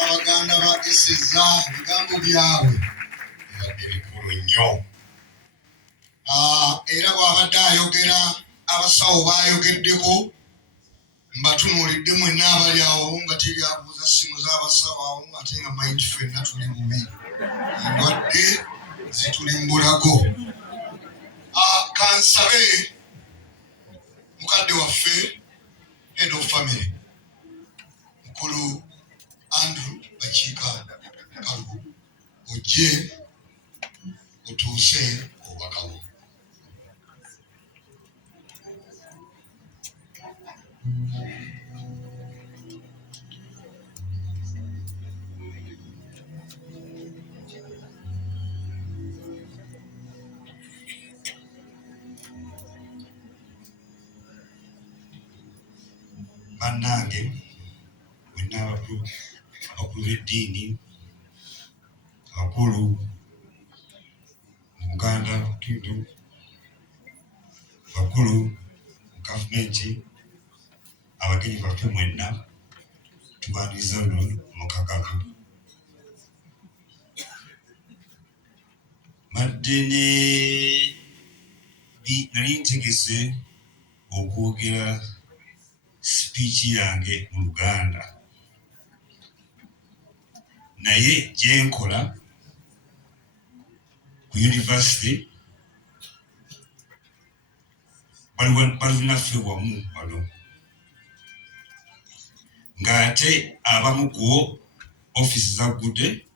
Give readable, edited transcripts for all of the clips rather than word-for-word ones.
abaganda bageseza ebigambo byabwe ebadde bikulu nnyo. Era bw'abadde ayogera abasawo baayogeddeko, mbatunuulidde mwenna abali awo nga teryabuuza ssimu z'abasawo awo ate nga mayindi ffenna tuli bubi, endwadde zituli mu bulago. Kansabe mukadde waffe head of family mukulu Andrew Bakiika Kalubu ojje otuuse obubaka bwo. Bannange mwenna abakulu b'eddiini, abakulu mu Buganda, abakulu mu gavumenti, abagenyi baffe mwenna, tubaniriza luno mukakavu. Madde nali ntegese okwogera sipiiki yange mu Luganda, naye gye nkola ku yunivasite balunaffe wamu wano, ng'ate abamu ku ofiisi zaggudde,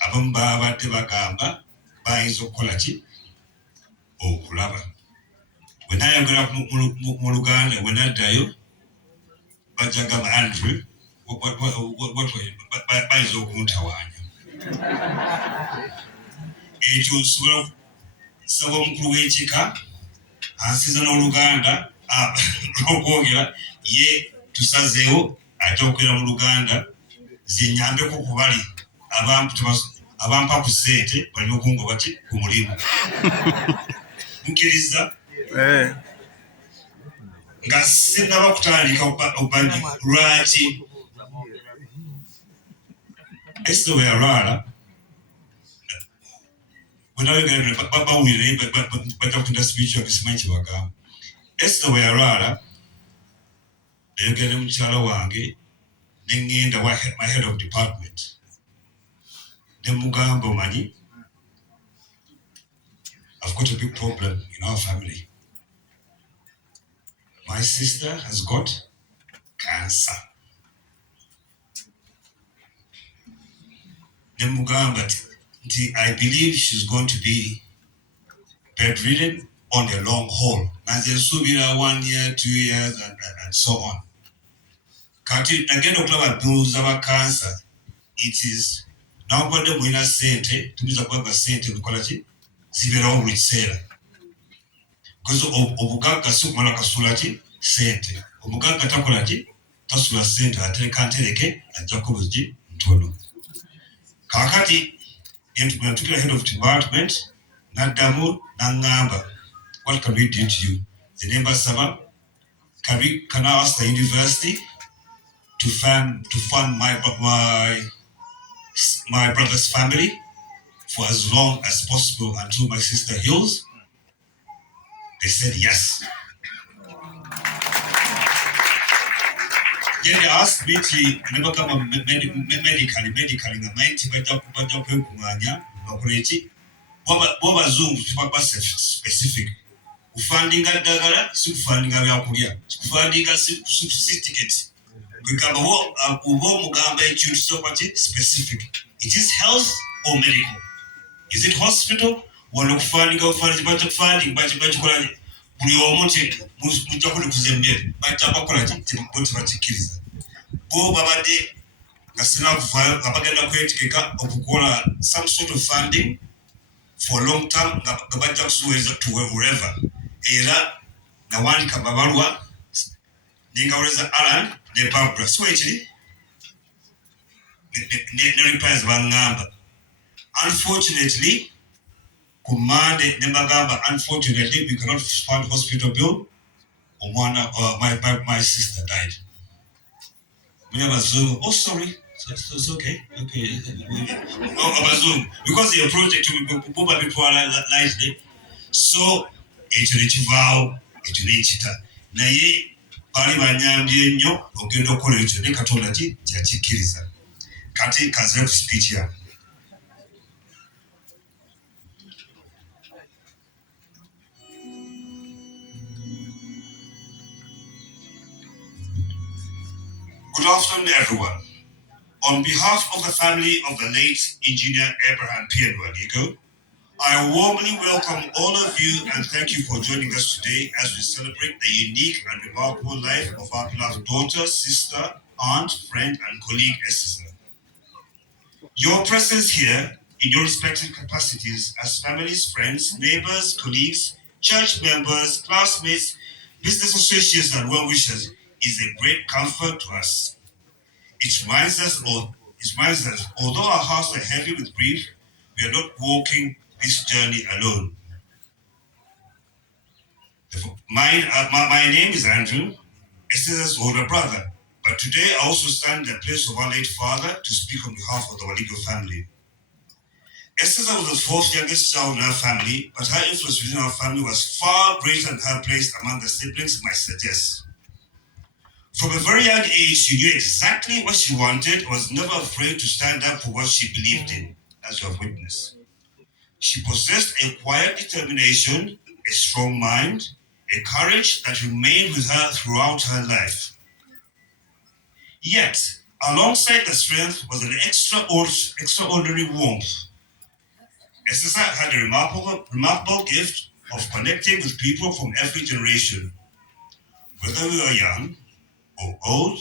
abamu babadde bagamba bayinza okukola ki? Okulaba. Bwe naayogera mu Luganda, bwe naddayo bajja gamba Andrew bayinza okuntawaanya. Ekyo nsobola nsaba omukulu w'ekika ansiza n'Oluganda okwogera, ye tusazeewo ate okwera mu Luganda ze nyambeko ku bali abampa ku ssente balina okungoba ki ku mulimu. Mukkiriza? Nga sinnaba kutandika obubanyi lwaki Esther bwe yalwala, bwe nayogera bawulira naye bajja kutunda speech yange simanyi kye bagamba. Esther bwe yalwala nayogera ne mukyala wange ne ŋŋenda my head of department ne mugamba, omanyi, I've got a big problem in our family. My sister has got cancer. Nemugamba nti I believe she's going to be bedridden on a long haul. Nanze nsubira 1 year, 2 years and so on. Kati nagenda okulaba bills aba cancer. It is nawabadde mulina ssente, tumiza kubanga ssente lukola ki? Zibeerawo buli kiseera. Because obugagga si kumala kasula ki? Ssente. Omugagga takola ki? Tasula ssente, atereka ntereke ajjako buzi ntono. Kaakati tukira head of department n'addamu n'aŋŋamba, what can we do to you? Nze ne mbasaba, can I ask the university to fund my brother's family for as long as possible until my sister heals? They said yes. Then they asked me to never come medically nga maiti bajja kwekuŋŋaanya bakole ki? Bw'abazungu tubaba specific. Kufandinga ddagala si kufandinga byakulya, kufandinga si tiketi. Kwegamba oba omugamba ekintu kisooka ki? Specific. It is health or medical. Is it hospital? Wano kufandinga bakikola buli omu nti mujja kulikuza emmere bajja bakola ki? Bo tebakikkiriza. Bo babadde nga sinavaayo nga bagenda kwetegeka okukola some sort of funding for long term nga bajja kusuubiriza to wherever. Era nawandika babalwa nengawuleza Alan ne Barbara si weekiri ne replies baŋŋamba. Unfortunately, ku Monday ne bagamba, unfortunately we cannot fund hospital bill. My sister died. Zoom. Oh, sorry. So it's okay. Okay. Oh, Zoom. Because the project will probably lightly. So, ekyo ne kivaawo, ekyo ne kita. Naye baali banyambye nnyo ogenda okukola ekyo ne Katonda kyakikkiriza. Kati kazira ku speech yange. Good afternoon, everyone. On behalf of the family of the late Engineer Abraham P. Nwadigo, I warmly welcome all of you and thank you for joining us today as we celebrate the unique and remarkable life of our beloved daughter, sister, aunt, friend, and colleague Esther. Your presence here, in your respective capacities as families, friends, neighbors, colleagues, church members, classmates, business associates, and well wishers, is a great comfort to us. It reminds us, although our hearts are heavy with grief, we are not walking this journey alone. My name is Andrew, Esther's older brother, but today I also stand in the place of our late father to speak on behalf of the Waligo family. Esther was the fourth youngest child in our family, but her influence within our family was far greater than her place among the siblings might suggest. From a very young age, she knew exactly what she wanted and was never afraid to stand up for what she believed in, as you have witnessed. She possessed a quiet determination, a strong mind, a courage that remained with her throughout her life. Yet, alongside the strength was an extraordinary warmth. Esther had a remarkable gift of connecting with people from every generation. Whether we were young or old,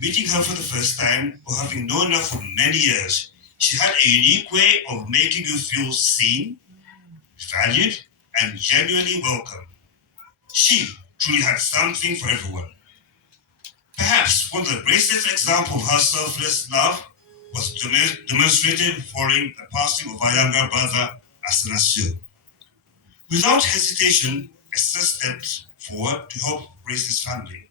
meeting her for the first time or having known her for many years, she had a unique way of making you feel seen, valued, and genuinely welcome. She truly had something for everyone. Perhaps one of the greatest examples of her selfless love was demonstrated following the passing of our younger brother, Asanasio. Without hesitation, Esther stepped forward to help raise his family.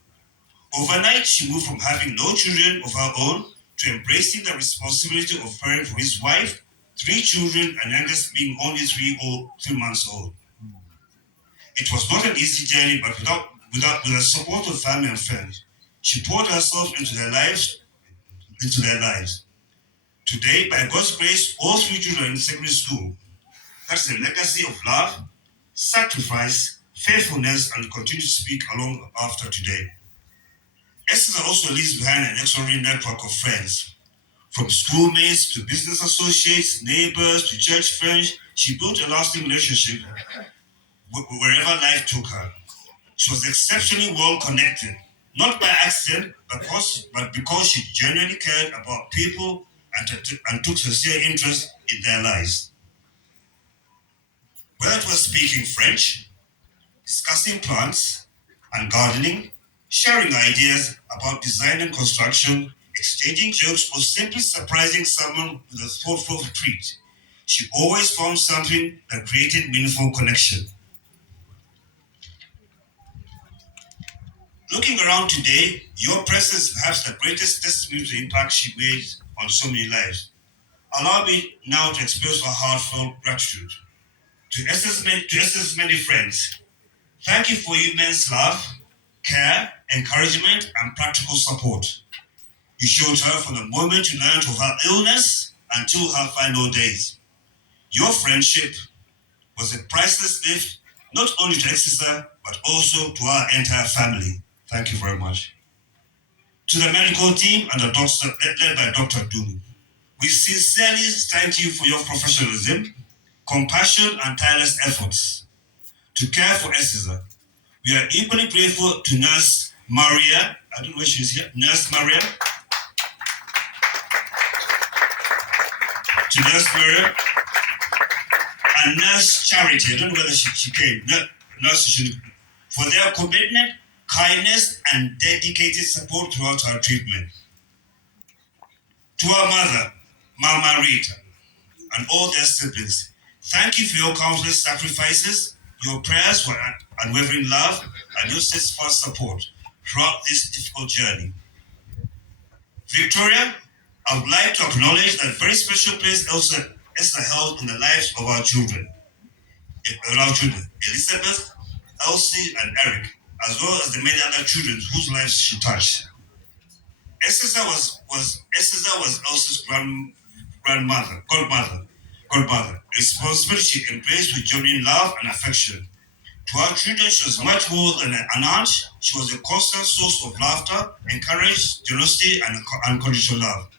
Overnight, she moved from having no children of her own to embracing the responsibility of caring for his wife, 3 children, and youngest being only 3 months old. It was not an easy journey, but with the support of family and friends, she poured herself into their lives. Today, by God's grace, all 3 children are in secondary school. That's a legacy of love, sacrifice, faithfulness, and continue to speak along after today. Esther also leaves behind an extraordinary network of friends. From schoolmates to business associates, neighbors to church friends, she built a lasting relationship wherever life took her. She was exceptionally well connected, not by accident, but because she genuinely cared about people and took sincere interest in their lives. Whether it was speaking French, discussing plants and gardening, sharing ideas about design and construction, exchanging jokes, or simply surprising someone with a thoughtful treat, she always found something that created meaningful connection. Looking around today, your presence is perhaps the greatest testimony to the impact she made on so many lives. Allow me now to express our heartfelt gratitude to Esther's many friends. Thank you for your immense love, care, encouragement, and practical support. You showed her from the moment you learned of her illness until her final days. Your friendship was a priceless gift not only to Esther, but also to our entire family. Thank you very much. To the medical team and the doctor led by Dr. Doom, we sincerely thank you for your professionalism, compassion, and tireless efforts to care for Esther. We are equally grateful to Nurse Maria. I don't know where she is here. Nurse Maria. To Nurse Maria. And Nurse Charity. I don't know whether she came. Nurse, for their commitment, kindness, and dedicated support throughout our treatment. To our mother, Mama Rita, and all their siblings, thank you for your countless sacrifices, your prayers for unwavering love, and your steadfast support throughout this difficult journey. Victoria, I would like to acknowledge that very special place Esther held in the lives of our children. Elizabeth, Elsie, and Eric, as well as the many other children whose lives she touched. Esther was Elsie's godmother. Responsibility she embraced with genuine love and affection. To our children, she was much more than an aunt. She was a constant source of laughter, encouragement, generosity, and unconditional love.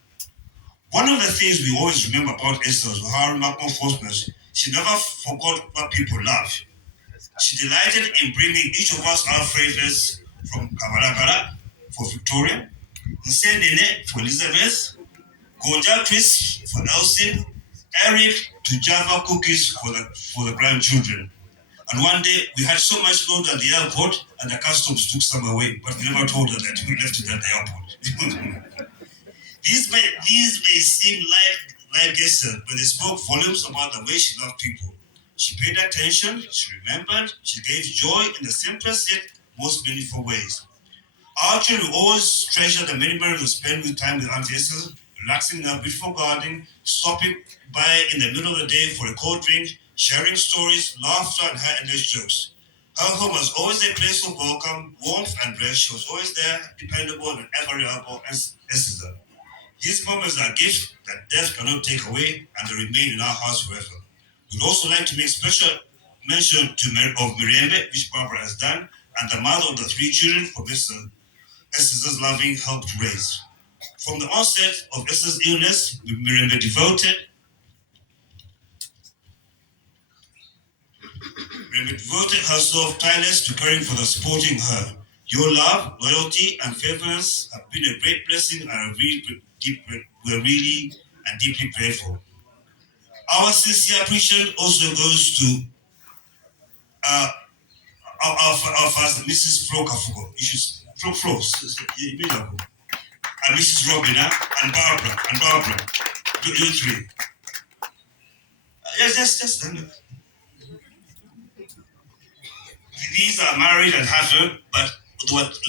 One of the things we always remember about Esther was her remarkable forthness. She never forgot what people loved. She delighted in bringing each of us our favorites from Kamalakala for Victoria, Nsenene for Elizabeth, Goja Twist for Elsie, Eric to Java cookies for the grandchildren. And one day we had so much load at the airport and the customs took some away, but we never told her that we left it at the airport. These may seem like gestures, but they spoke volumes about the way she loved people. She paid attention, she remembered, she gave joy in the simplest yet most meaningful ways. Our children will always treasure the many memories we spent with time with Auntie Esther, relaxing in our beautiful garden, stopping by in the middle of the day for a cold drink, sharing stories, laughter, and her endless jokes. Her home was always a place of welcome, warmth, and rest. She was always there, dependable, and ever reliable as Esther. These moments are gifts that death cannot take away, and they remain in our hearts forever. We'd also like to make special mention of Mirembe, which Barbara has done, and the mother of the three children for Esther's loving help to raise. From the onset of Esther's illness, Mirembe devoted herself tireless to caring for the supporting her. Your love, loyalty, and faithfulness have been a great blessing, and we're really and deeply grateful. Our sincere appreciation also goes to our first Mrs. Flo Kafugo, and Mrs. Robina and Barbara, you three. Yes. These are married and have but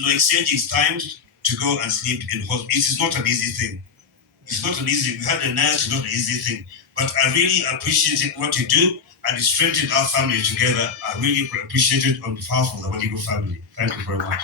the exchanging time to go and sleep in hospital. It is not an easy thing. It's not an easy. We had a nurse, it's not an easy thing. But I really appreciate what you do, and it strengthened our family together. I really appreciate it on behalf of the Wadigo family. Thank you very much.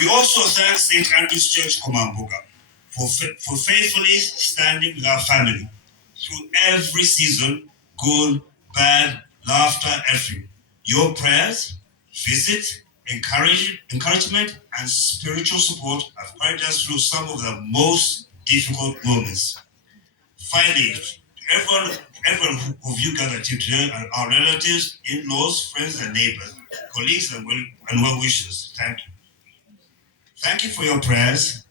We also thank St. Andrew's Church Komambuga for faithfully standing with our family through every season, good, bad, laughter, everything. Your prayers, visit, encouragement, and spiritual support have carried us through some of the most difficult moments. Finally, everyone of you gathered here today are our relatives, in-laws, friends, and neighbors, colleagues, and well-wishers. Thank you. Thank you for your prayers.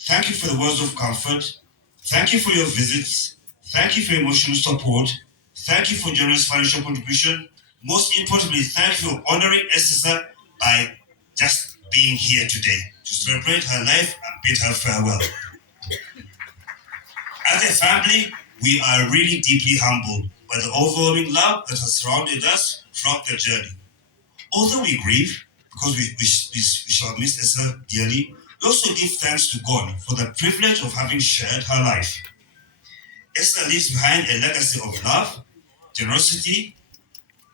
Thank you for the words of comfort. Thank you for your visits. Thank you for emotional support. Thank you for generous financial contribution. Most importantly, thank you for honoring Esther by just being here today to celebrate her life and bid her farewell. As a family, we are really deeply humbled by the overwhelming love that has surrounded us throughout the journey. Although we grieve, because we shall miss Esther dearly, we also give thanks to God for the privilege of having shared her life. Esther leaves behind a legacy of love, generosity,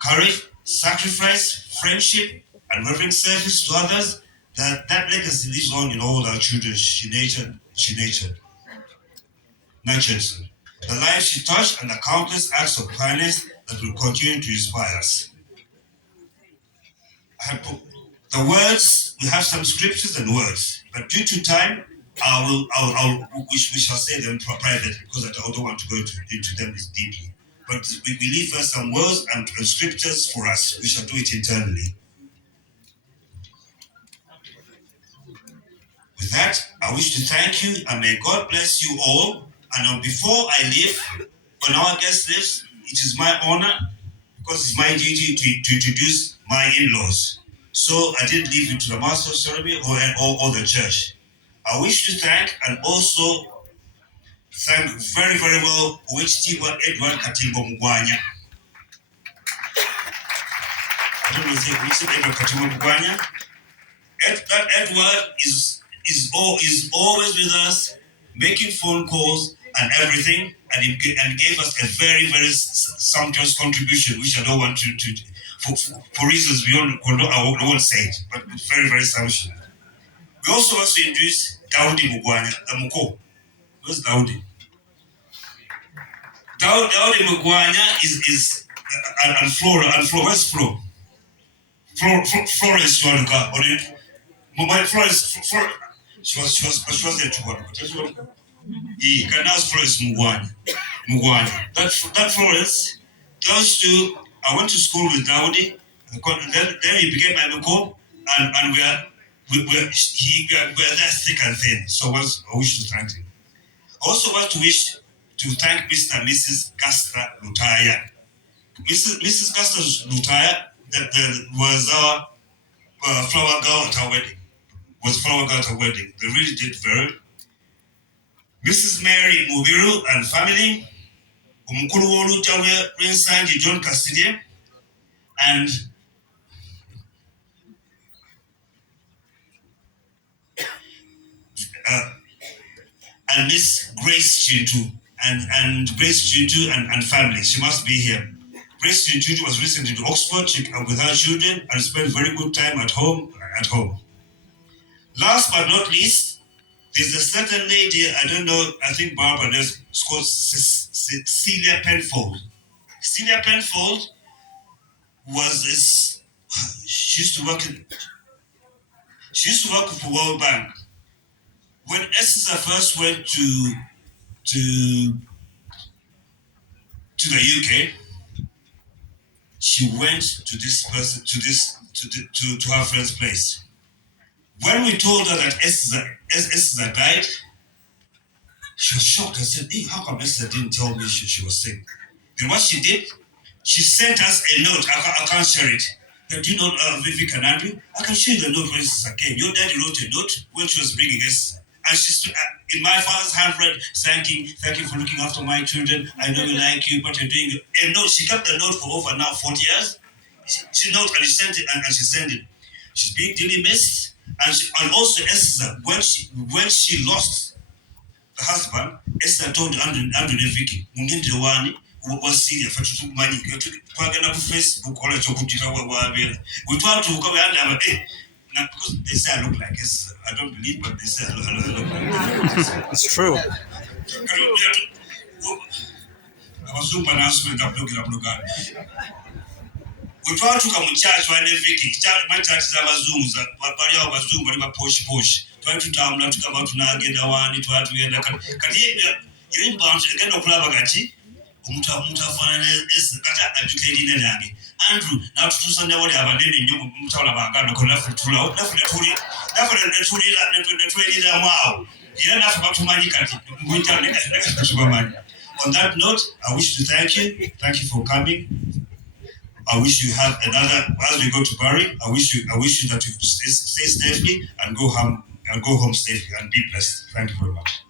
courage, sacrifice, friendship, and reverent service to others. That legacy lives on in all our children she nurtured. The life she touched and the countless acts of kindness that will continue to inspire us. The words, we have some scriptures and words, but due to time, we shall say them privately because I don't want to go into them deeply. But we leave us some words and scriptures for us. We shall do it internally. With that, I wish to thank you and may God bless you all. And before I leave, when our guest leaves, it is my honor, because it's my duty to introduce my in-laws. So I didn't leave it to the master of ceremony or the church. I wish to thank and also thank very, very well Oweekitiibwa Edward Katimbo Mugwanya. I don't know if Edward Katimbo Mugwanya. That Edward is is always with us, making phone calls and everything, and gave us a very, very sumptuous contribution, which I don't want to for reasons beyond, I won't say it, but very, very sumptuous. We also want to introduce Daudi Mugwanya, Muko. Where's Daudi? Daudi Mugwanya is and Flora, where's Flo? Florence Chuanuka, or it? Mobile Florence, she was there to he can ask Florence Mugwanya. That Florence, those two, I went to school with Daudi, then he became my uncle, and we are there thick and thin. So I wish to thank him. I also want to wish to thank Mr. and Mrs. Castor Lutaya. Mrs. Castor Lutaya that was our flower girl at our wedding. They really did very. Mrs. Mary Mubiru and family, Umukuru Woluja Rinsanji John Castilian, and Miss Grace Chintu and Grace Chintu and family. She must be here. Grace Chintu was recently to Oxford with her children and spent very good time at home. Last but not least, there's a certain lady, I don't know, I think Barbara knows, it's called Celia Penfold. Celia Penfold she used to work for World Bank. When Esther first went to the UK, she went to this person, to her friend's place. When we told her that Esther died, she was shocked and said, hey, how come Esther didn't tell me she was sick? Then what she did, she sent us a note. I can't share it. But do you know Vivica and Andrew? I can show you the note when Esther came. Your daddy wrote a note when she was bringing Esther. And she in my father's handwriting, thank you for looking after my children. I know we like you, but you're doing a note. She kept the note for over now 40 years. She note and she sent it and she sent it. She's being dearly missed. And also Esther, when she lost the husband, Esther told Andrew and Vicky, was serious for to money. Pagana Facebook or we tried to come and because they say I look like Esther. I don't believe, but they say I look like Esther. It's true. I was super announcement of looking up. We try to come to church while Vicky. My church is Abazungu, but posh. Try to town, not to come out to Nagenda one, to have to get a you're in bounds again of Lavagachi. Mutafana is educating in Nagi. Andrew, now to Sunday, what I have in you, Mutalabanga, left to loud, left the Turi, the 20 wow. You're enough about to money. On that note, I wish to thank you. Thank you for coming. I wish you have another, as we go to Barry, I wish you that you stay safely and go home safely and be blessed. Thank you very much.